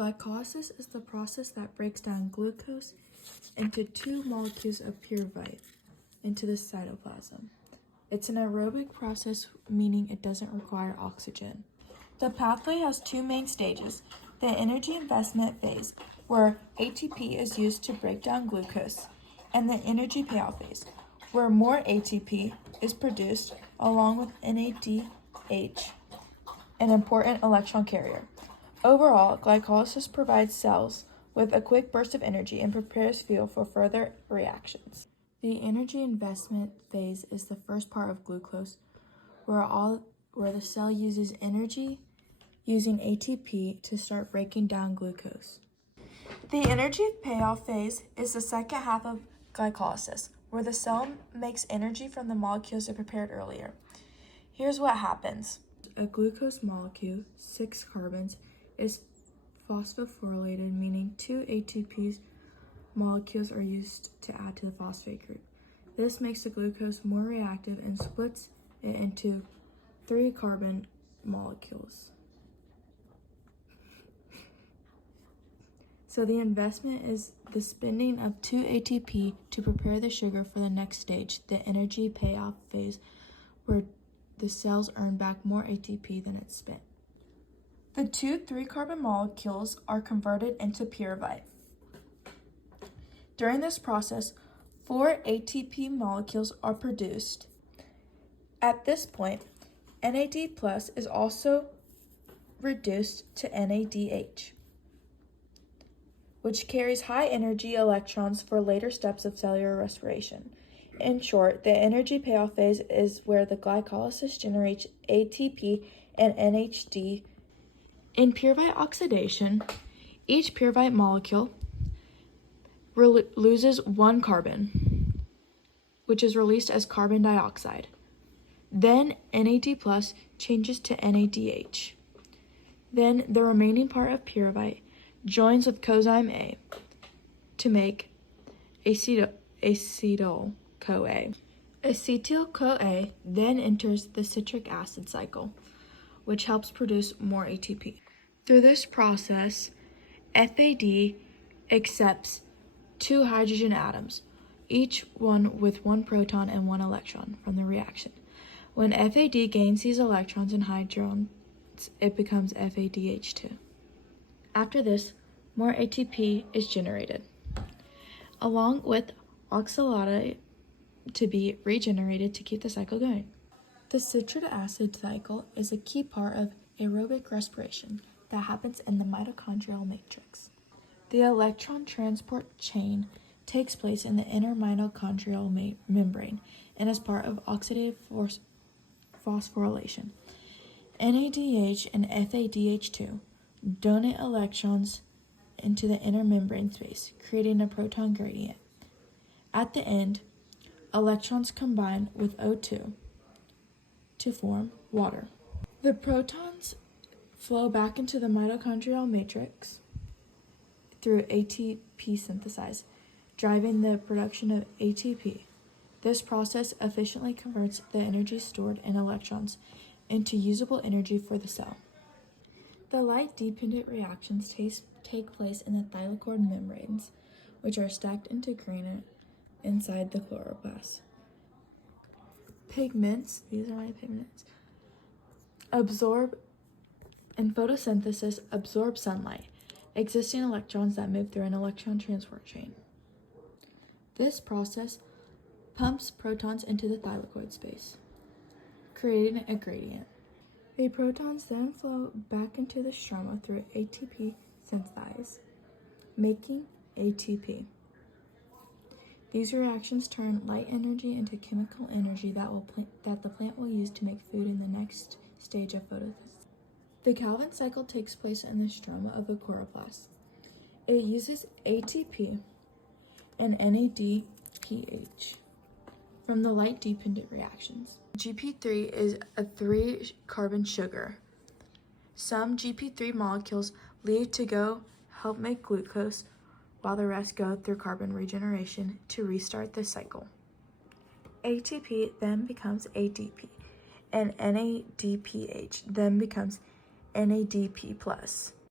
Glycolysis is the process that breaks down glucose into two molecules of pyruvate into the cytoplasm. It's an aerobic process, meaning it doesn't require oxygen. The pathway has two main stages: the energy investment phase, where ATP is used to break down glucose, and the energy payoff phase, where more ATP is produced along with NADH, an important electron carrier. Overall, glycolysis provides cells with a quick burst of energy and prepares fuel for further reactions. The energy investment phase is the first part of glucose, where the cell uses energy using ATP to start breaking down glucose. The energy payoff phase is the second half of glycolysis, where the cell makes energy from the molecules it prepared earlier. Here's what happens. A glucose molecule, 6 carbons, is phosphorylated, meaning 2 ATP molecules are used to add to the phosphate group. This makes the glucose more reactive and splits it into 3 carbon molecules. So the investment is the spending of 2 ATP to prepare the sugar for the next stage, the energy payoff phase, where the cells earn back more ATP than it spent. The 2 3-carbon molecules are converted into pyruvate. During this process, 4 ATP molecules are produced. At this point, NAD+ is also reduced to NADH, which carries high-energy electrons for later steps of cellular respiration. In short, the energy payoff phase is where the glycolysis generates ATP and NAD. In pyruvate oxidation, each pyruvate molecule loses 1 carbon, which is released as carbon dioxide. Then NAD+ changes to NADH. Then the remaining part of pyruvate joins with coenzyme A to make acetyl-CoA. Acetyl-CoA then enters the citric acid cycle, which helps produce more ATP. Through this process, FAD accepts 2 hydrogen atoms, each one with 1 proton and 1 electron from the reaction. When FAD gains these electrons and hydrogens, it becomes FADH2. After this, more ATP is generated, along with oxalate to be regenerated to keep the cycle going. The citric acid cycle is a key part of aerobic respiration that happens in the mitochondrial matrix. The electron transport chain takes place in the inner mitochondrial membrane and is part of oxidative phosphorylation. NADH and FADH2 donate electrons into the inner membrane space, creating a proton gradient. At the end, electrons combine with O2 to form water. The protons flow back into the mitochondrial matrix through ATP synthesis, driving the production of ATP. This process efficiently converts the energy stored in electrons into usable energy for the cell. The light-dependent reactions take place in the thylakoid membranes, which are stacked into granite inside the chloroplast. Pigments, these are my pigments, in photosynthesis absorb sunlight, existing electrons that move through an electron transport chain. This process pumps protons into the thylakoid space, creating a gradient. The protons then flow back into the stroma through ATP synthesis, making ATP. These reactions turn light energy into chemical energy that the plant will use to make food in the next stage of photosynthesis. The Calvin cycle takes place in the stroma of the chloroplast. It uses ATP and NADPH from the light-dependent reactions. GP3 is a 3-carbon sugar. Some GP3 molecules leave to go help make glucose, while the rest go through carbon regeneration to restart the cycle. ATP then becomes ADP, and NADPH then becomes NADP+.